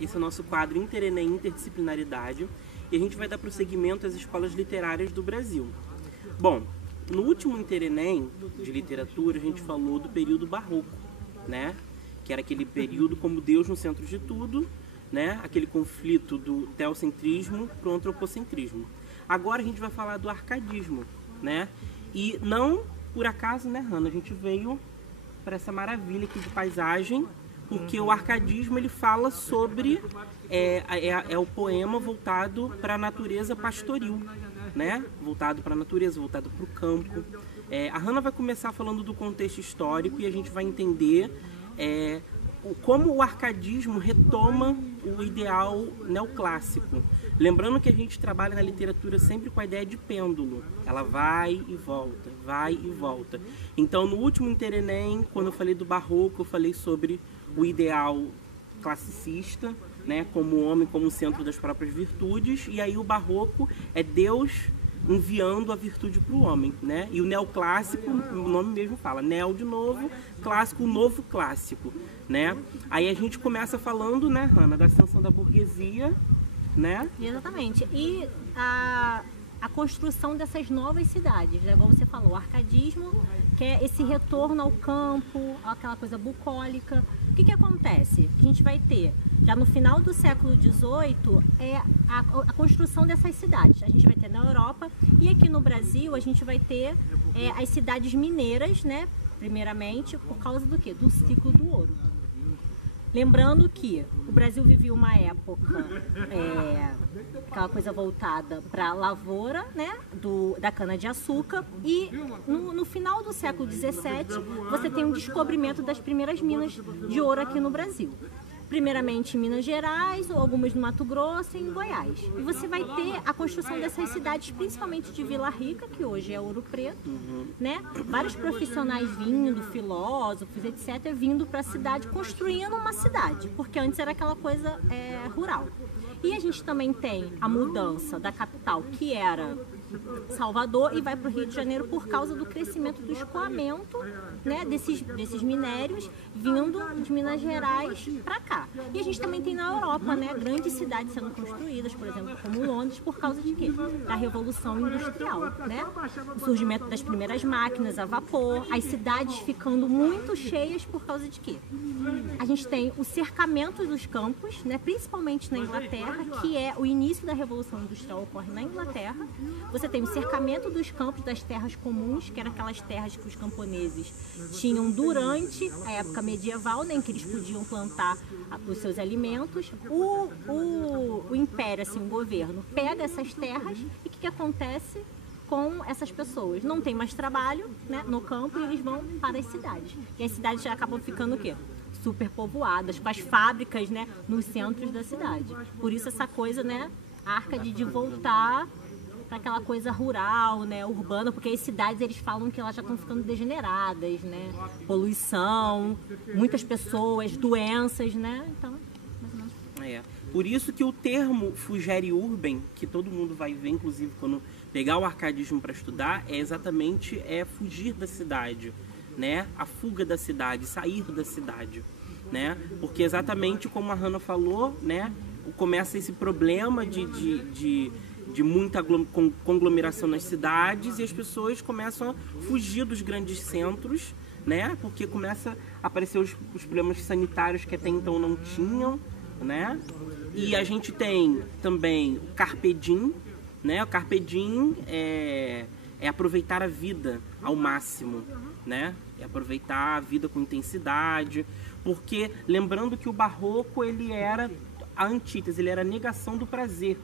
Esse é o nosso quadro Interenem Interdisciplinaridade e a gente vai dar prosseguimento às escolas literárias do Brasil. Bom, no último Interenem de literatura a gente falou do período barroco, né? Que era aquele período como Deus no centro de tudo, né? Aquele conflito do teocentrismo para o antropocentrismo. Agora a gente vai falar do arcadismo, né? E não por acaso, né, Hanna? A gente veio para essa maravilha aqui de paisagem, porque o arcadismo ele fala sobre o poema voltado para a natureza pastoril, né? Voltado para a natureza, voltado para o campo. A Hanna vai começar falando do contexto histórico e a gente vai entender como o arcadismo retoma o ideal neoclássico. Lembrando que a gente trabalha na literatura sempre com a ideia de pêndulo. Ela vai e volta, vai e volta. Então, no último Interenem, quando eu falei do barroco, eu falei sobre o ideal classicista, né, como o homem como centro das próprias virtudes, e aí o barroco é Deus enviando a virtude para o homem, né? E o neoclássico, o nome mesmo fala, neo de novo, clássico, o novo clássico, né? Aí a gente começa falando, né, Hanna, da ascensão da burguesia, né? Exatamente. E a construção dessas novas cidades, né? Igual você falou, o arcadismo, que é esse retorno ao campo, aquela coisa bucólica. O que acontece? A gente vai ter, já no final do século XVIII, a construção dessas cidades. A gente vai ter na Europa e aqui no Brasil a gente vai ter as cidades mineiras, né? Primeiramente, por causa do quê? Do ciclo do ouro. Lembrando que o Brasil vivia uma época, aquela coisa voltada para a lavoura, né, da cana-de-açúcar, e no final do século XVII você tem um descobrimento das primeiras minas de ouro aqui no Brasil. Primeiramente em Minas Gerais, ou algumas no Mato Grosso e em Goiás. E você vai ter a construção dessas cidades, principalmente de Vila Rica, que hoje é Ouro Preto, né? Vários profissionais vindo, filósofos, etc., vindo para a cidade, construindo uma cidade, porque antes era aquela coisa rural. E a gente também tem a mudança da capital, que era Salvador, e vai para o Rio de Janeiro por causa do crescimento do escoamento, né, desses minérios vindo de Minas Gerais para cá. E a gente também tem na Europa, né, grandes cidades sendo construídas, por exemplo, como Londres, por causa de quê? Da Revolução Industrial, né? O surgimento das primeiras máquinas a vapor, as cidades ficando muito cheias por causa de quê? A gente tem o cercamento dos campos, né, principalmente na Inglaterra, que é o início da Revolução Industrial, ocorre na Inglaterra. Você tem o cercamento dos campos, das terras comuns, que eram aquelas terras que os camponeses tinham durante a época medieval, né, em que eles podiam plantar os seus alimentos. O império, assim, o governo, pega essas terras e o que acontece com essas pessoas? Não tem mais trabalho, né, no campo, e eles vão para as cidades. E as cidades já acabam ficando o quê? Superpovoadas, com as fábricas, né, nos centros da cidade. Por isso essa coisa, né, Arcade, de voltar para aquela coisa rural, né, urbana, porque as cidades eles falam que elas já estão ficando degeneradas, né, poluição, muitas pessoas, doenças, né, então, mais ou menos. Por isso que o termo Fugere Urbem, que todo mundo vai ver, inclusive quando pegar o arcadismo para estudar, é exatamente fugir da cidade, né, a fuga da cidade, sair da cidade, né, porque exatamente como a Hanna falou, né, começa esse problema de muita conglomeração nas cidades e as pessoas começam a fugir dos grandes centros, né? Porque começa a aparecer os problemas sanitários que até então não tinham, né? E a gente tem também o Carpe Diem, né? O Carpe Diem é aproveitar a vida ao máximo, né? É aproveitar a vida com intensidade, porque lembrando que o barroco ele era a antítese, ele era a negação do prazer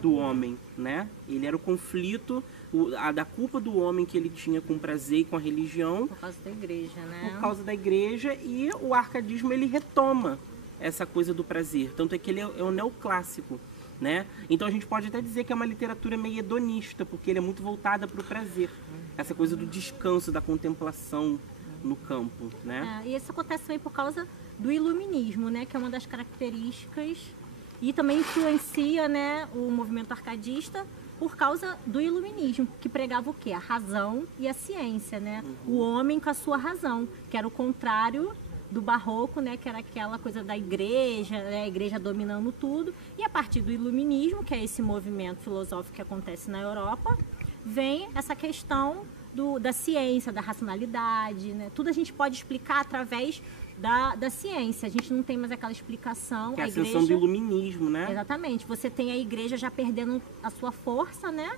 do homem, né? Ele era o conflito, da culpa do homem que ele tinha com o prazer e com a religião. Por causa da igreja, né? Por causa da igreja, e o arcadismo ele retoma essa coisa do prazer. Tanto é que ele é o neoclássico, né? Então a gente pode até dizer que é uma literatura meio hedonista, porque ele é muito voltada para o prazer. Essa coisa do descanso, da contemplação no campo, né? E isso acontece também por causa do iluminismo, né? Que é uma das características. E também influencia, né, o movimento arcadista por causa do iluminismo, que pregava o quê? A razão e a ciência, né? O homem com a sua razão, que era o contrário do barroco, né, que era aquela coisa da igreja, né, a igreja dominando tudo, e a partir do iluminismo, que é esse movimento filosófico que acontece na Europa, vem essa questão da ciência, da racionalidade, né? Tudo a gente pode explicar através da ciência. A gente não tem mais aquela explicação. Que é a ascensão do iluminismo, né? Exatamente. Você tem a igreja já perdendo a sua força, né?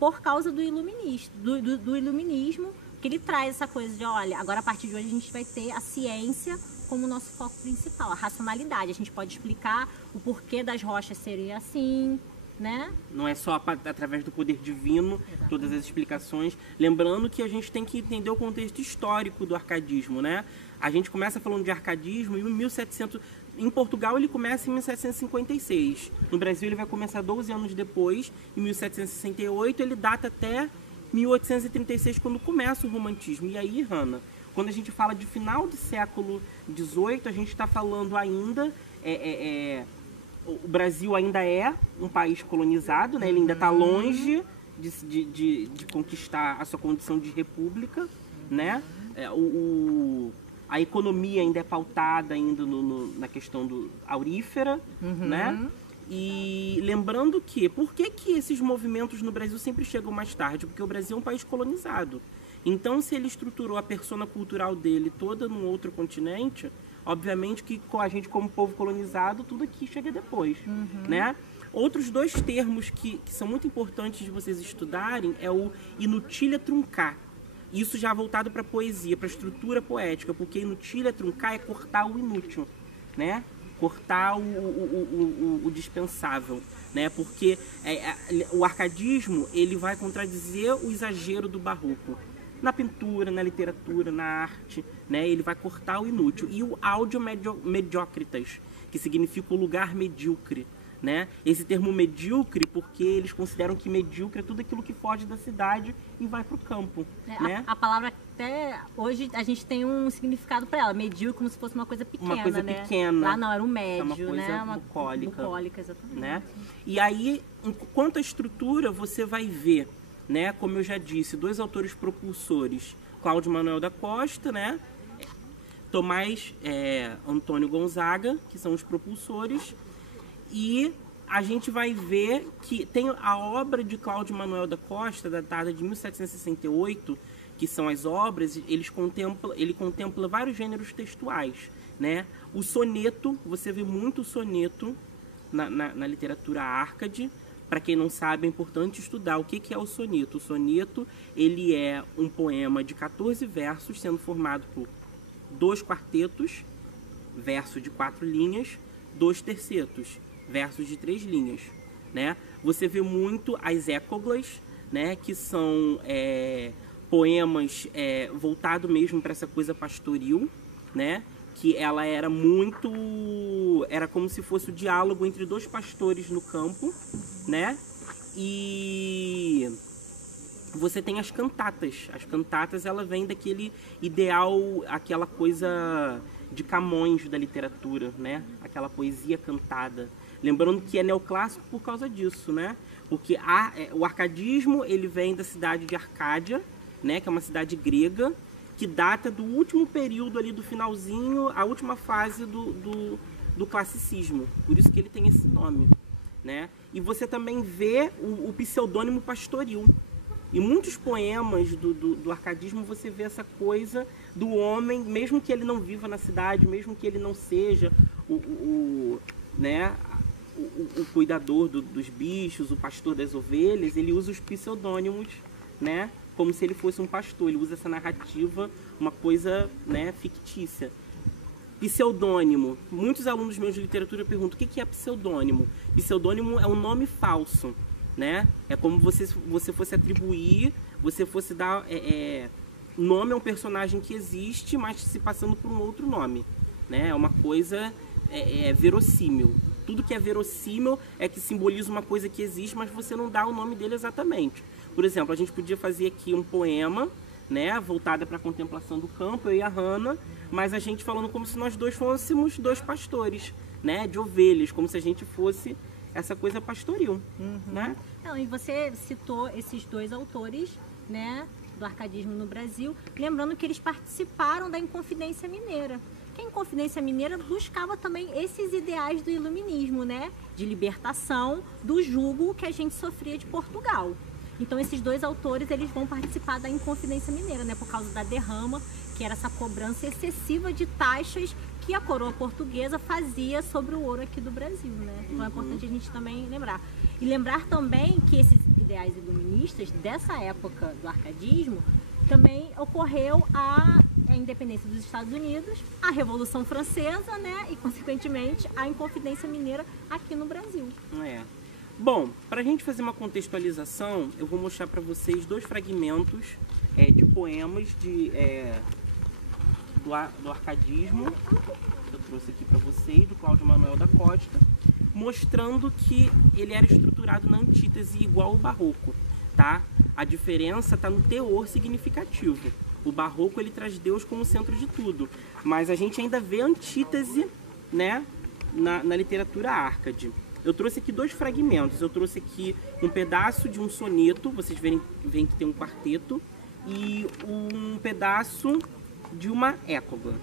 Por causa do iluminismo, que ele traz essa coisa de, olha, agora a partir de hoje a gente vai ter a ciência como nosso foco principal, a racionalidade. A gente pode explicar o porquê das rochas serem assim, né? Não é só através do poder divino. Exatamente. Todas as explicações. Lembrando que a gente tem que entender o contexto histórico do arcadismo, né? A gente começa falando de arcadismo em 1700... Em Portugal ele começa em 1756. No Brasil ele vai começar 12 anos depois, em 1768. Ele data até 1836, quando começa o romantismo. E aí, Hanna, quando a gente fala de final do século XVIII, a gente está falando ainda... O Brasil ainda é um país colonizado, né? Ele ainda está longe de conquistar a sua condição de república, né? A economia ainda é pautada ainda na questão aurífera, né? E lembrando que, por que esses movimentos no Brasil sempre chegam mais tarde? Porque o Brasil é um país colonizado. Então, se ele estruturou a persona cultural dele toda num outro continente, obviamente que com a gente como povo colonizado, tudo aqui chega depois, né? Outros dois termos que são muito importantes de vocês estudarem é o inutilia truncar. Isso já voltado para a poesia, para a estrutura poética, porque inutilia truncar é cortar o inútil, né? Cortar o dispensável, né? Porque o arcadismo ele vai contradizer o exagero do barroco. Na pintura, na literatura, na arte, né? Ele vai cortar o inútil. E o audio mediocritas, que significa o lugar medíocre, né? Esse termo medíocre, porque eles consideram que medíocre é tudo aquilo que foge da cidade e vai para o campo, né? A palavra até hoje a gente tem um significado para ela, medíocre, como se fosse uma coisa pequena, uma coisa né? pequena. Lá não, era um médio, é uma coisa, né? Uma bucólica. Bucólica, exatamente. Né? E aí, quanto à estrutura, você vai ver, né, como eu já disse, dois autores propulsores, Cláudio Manuel da Costa, né, Tomás Antônio Gonzaga, que são os propulsores, e a gente vai ver que tem a obra de Cláudio Manuel da Costa, datada de 1768, que são as obras, ele contempla vários gêneros textuais, né? O soneto, você vê muito soneto na literatura árcade. Para quem não sabe, é importante estudar o que é o soneto. O soneto, ele é um poema de 14 versos, sendo formado por 2 quartetos, verso de 4 linhas, 2 tercetos, versos de 3 linhas, né? Você vê muito as époglas, né, que são poemas voltados mesmo para essa coisa pastoril, né? Que ela era como se fosse o diálogo entre 2 pastores no campo, né? E você tem as cantatas. As cantatas, ela vem daquele ideal, aquela coisa de Camões da literatura, né? Aquela poesia cantada. Lembrando que é neoclássico por causa disso, né? Porque o arcadismo, ele vem da cidade de Arcádia, né? Que é uma cidade grega, que data do último período ali, do finalzinho, a última fase do classicismo. Por isso que ele tem esse nome, né? E você também vê o pseudônimo pastoril. Em muitos poemas do arcadismo você vê essa coisa do homem, mesmo que ele não viva na cidade, mesmo que ele não seja o cuidador dos bichos, o pastor das ovelhas, ele usa os pseudônimos, né? Como se ele fosse um pastor. Ele usa essa narrativa, uma coisa, né, fictícia. Pseudônimo. Muitos alunos meus de literatura perguntam o que é pseudônimo. Pseudônimo é um nome falso, né? É como você fosse atribuir, você fosse dar nome a um personagem que existe, mas se passando por um outro nome, né? É uma coisa verossímil. Tudo que é verossímil é que simboliza uma coisa que existe, mas você não dá o nome dele exatamente. Por exemplo, a gente podia fazer aqui um poema, né, voltada para a contemplação do campo, eu e a Hanna, mas a gente falando como se nós dois fôssemos 2 pastores, né, de ovelhas, como se a gente fosse essa coisa pastoril, né? Não, e você citou esses 2 autores, né, do arcadismo no Brasil, lembrando que eles participaram da Inconfidência Mineira. que a Inconfidência Mineira buscava também esses ideais do iluminismo, né? De libertação do jugo que a gente sofria de Portugal. Então esses dois autores eles vão participar da Inconfidência Mineira, né? Por causa da derrama, que era essa cobrança excessiva de taxas que a coroa portuguesa fazia sobre o ouro aqui do Brasil, né? Então é importante a gente também lembrar. E lembrar também que esses ideais iluministas dessa época do arcadismo também ocorreu a independência dos Estados Unidos, a Revolução Francesa, né? E consequentemente a Inconfidência Mineira aqui no Brasil. Bom, para a gente fazer uma contextualização, eu vou mostrar para vocês dois fragmentos de poemas do arcadismo, que eu trouxe aqui para vocês, do Cláudio Manuel da Costa, mostrando que ele era estruturado na antítese igual ao barroco, tá? A diferença está no teor significativo. O barroco ele traz Deus como centro de tudo, mas a gente ainda vê antítese, né, na literatura árcade. Eu trouxe aqui dois fragmentos. Eu trouxe aqui um pedaço de um soneto, vocês veem que tem um quarteto, e um pedaço de uma écloga.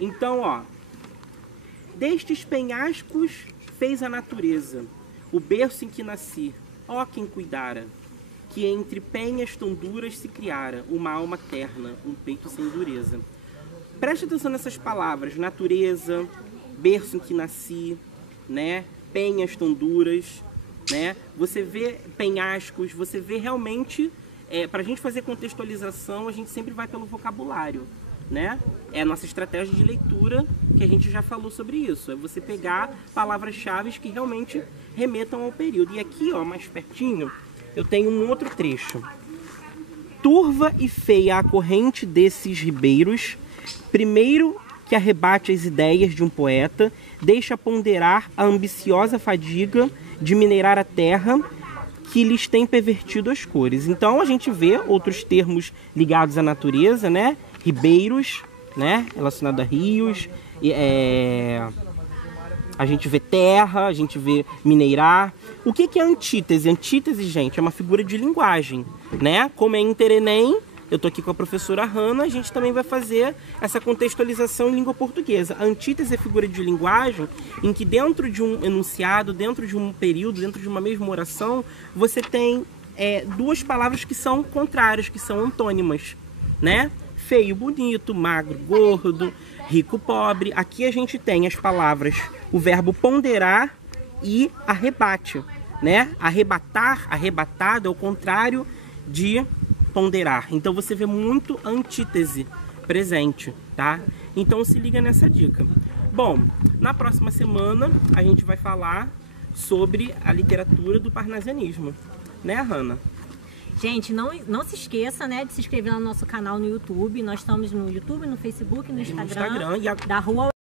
Então, ó, destes penhascos fez a natureza, o berço em que nasci, ó quem cuidara, que entre penhas tão duras se criara uma alma terna, um peito sem dureza. Preste atenção nessas palavras, natureza, berço em que nasci, né? Penhas tão duras, né? Você vê penhascos, você vê realmente, para a gente fazer contextualização, a gente sempre vai pelo vocabulário, né? É a nossa estratégia de leitura, que a gente já falou sobre isso. É você pegar palavras-chave que realmente remetam ao período. E aqui, ó, mais pertinho, eu tenho um outro trecho. Turva e feia a corrente desses ribeiros, primeiro que arrebate as ideias de um poeta, deixa ponderar a ambiciosa fadiga de minerar a terra que lhes tem pervertido as cores. Então a gente vê outros termos ligados à natureza, né? Ribeiros, né? Relacionado a rios, a gente vê terra, a gente vê mineirar. O que é antítese? Antítese, gente, é uma figura de linguagem, né? Como é Interenem, eu tô aqui com a professora Hanna, a gente também vai fazer essa contextualização em língua portuguesa. A antítese é figura de linguagem em que dentro de um enunciado, dentro de um período, dentro de uma mesma oração, você tem duas palavras que são contrárias, que são antônimas, né? Feio, bonito, magro, gordo, rico, pobre. Aqui a gente tem as palavras, o verbo ponderar e arrebate, né? Arrebatar, arrebatado é o contrário de ponderar. Então você vê muito antítese presente, tá? Então se liga nessa dica. Bom, na próxima semana a gente vai falar sobre a literatura do parnasianismo, né, Hanna? Gente, não se esqueça, né, de se inscrever no nosso canal no YouTube. Nós estamos no YouTube, no Facebook, no Instagram. E da Rua